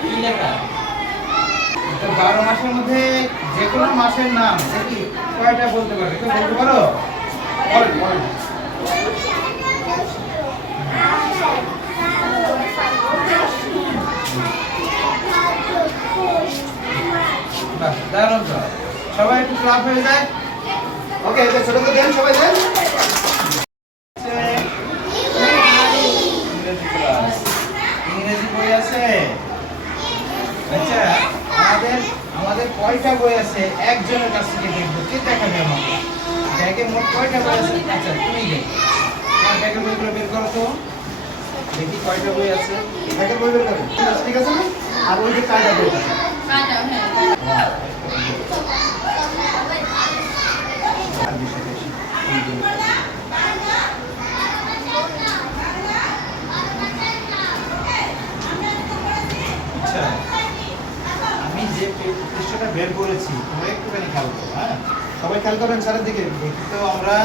কি লেখা? তো 12 মাসের মধ্যে যে কোনো মাসের নাম দেখি কয়টা বলতে পারবে? কেউ বলতে পারো? বলেন বলেন। বাহ, দারুণ তো। সবাই একটু ক্লাস হয়ে যায়। ওকে, এটা ছোট করে দেন, সবাই দেন। ইংরেজি ক্লাস, ইংরেজি বই আছে? আচ্ছা, আমাদের আমাদের কয়টা বই আছে একজনের কাছ থেকে দেখবো, কে দেখাবে আমাকে? ব্যাগে মোট কয়টা বই আছে? আচ্ছা, তুমি দেখো, তোমার ব্যাগের বইগুলো বের করো তো, দেখি কয়টা বই আছে। ব্যাগের বই বের করেন, ঠিক আছে না? আর ওই যে কায়দা বই আছে। আর বিষয় বেশি। আচ্ছা, আমি যে পৃষ্ঠাটা বের করেছি তোমরা একটুখানি খেয়াল করো, হ্যাঁ? সবাই খেয়াল করবেন স্যারের দিকে। দেখি তো আমরা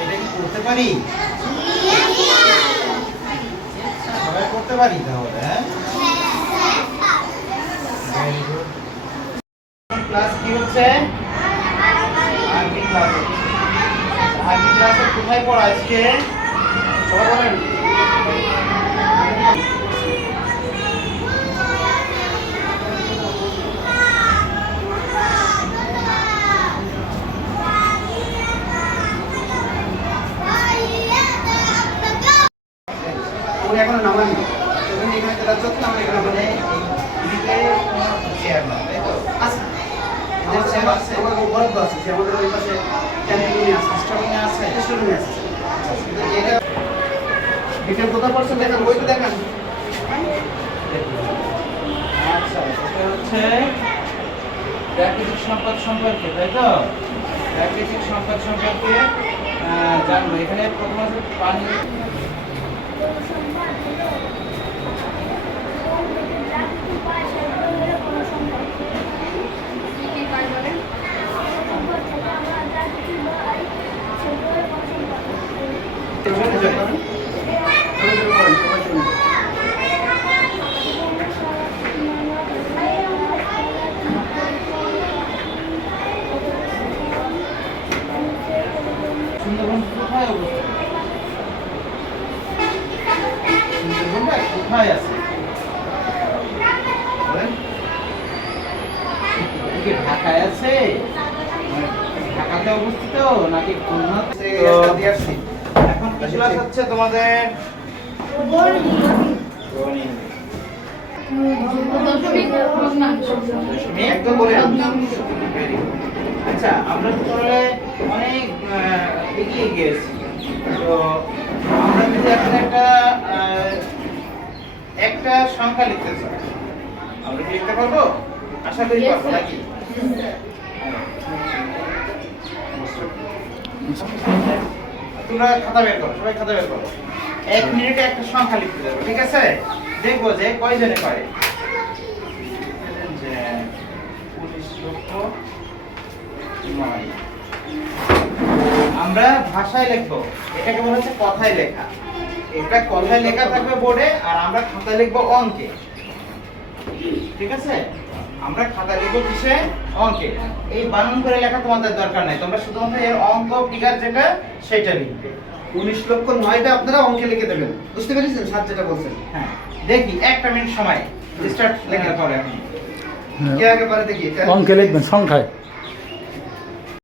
এটা কি করতে পারি? সবাই করতে পারি তাহলে, হ্যাঁ? Very good. ক্লাস কি হচ্ছে? আরবি ক্লাস হচ্ছে। আরবি ক্লাসে কোথায় পড়া আজকে? সবাই বলেন। উনি এখনো নামাননি। উনি এখানে ক্লাস চলছে, আমরা এখানে মানে আমাদের এদিকে কোনো চেয়ার না, তাই তো? আছে। এদের চেয়ার আছে? আমার বরাদ্দ আছে, যে আমাদের ওই পাশে ক্যান্টিনে আছে, স্টোরিং আছে? স্টোরিং আছে। কিন্তু এটা ডিটেল কোথাও পড়ছেন দেখেন, বইতে দেখেন। আচ্ছা, এটা হচ্ছে প্রাকৃতিক সম্পদ সম্পর্কে, তাই তো? প্রাকৃতিক সম্পদ সম্পর্কে জানবো। এখানে প্রথম আছে পানি। সুন্দরবন কোথায় অবস্থিত? সুন্দরবনটা কোথায় আছে বলেন? এটা কি ঢাকায় আছে? মানে ঢাকাতে অবস্থিত নাকি খুলনা? এখন কি ক্লাস হচ্ছে তোমাদের? গণিত। একদম বলে Very good. আচ্ছা, আমরা তো তাহলে অনেক এগিয়ে গিয়েছি। তো আমরা যদি এখন একটা সংখ্যা লিখতে চাই, আমরা কি লিখতে পারবো? আশা করি পারবো, নাকি? তোমরা খাতা বের করো, সবাই খাতা বের করো। 1 মিনিটে একটা সংখ্যা লিখতে যাবো, ঠিক আছে? দেখবো যে কয়জনে পারে। যে 19,09,000। আমরা ভাষায় লিখবো, এটাকে বলা হচ্ছে কথায় লেখা। এটা কথায় লেখা থাকবে বোর্ডে, আর আমরা খাতায় লিখবো অঙ্কে, ঠিক আছে? আমরা খাতায় লিখবো কিসে? অঙ্কে। এই বানান করে লেখা তোমাদের দরকার নাই, তোমরা শুধুমাত্র এর অঙ্ক ফিগার যেটা সেটা লিখবে। 19,09,000 আপনারা অঙ্কে লিখে দেবেন, বুঝতে পেরেছেন স্যার যেটা বলছেন? হ্যাঁ, দেখি 1 মিনিট সময় স্টার্ট লেখার পরে এখন কে আগে পারে দেখি। অঙ্কে লিখবেন সংখ্যায়।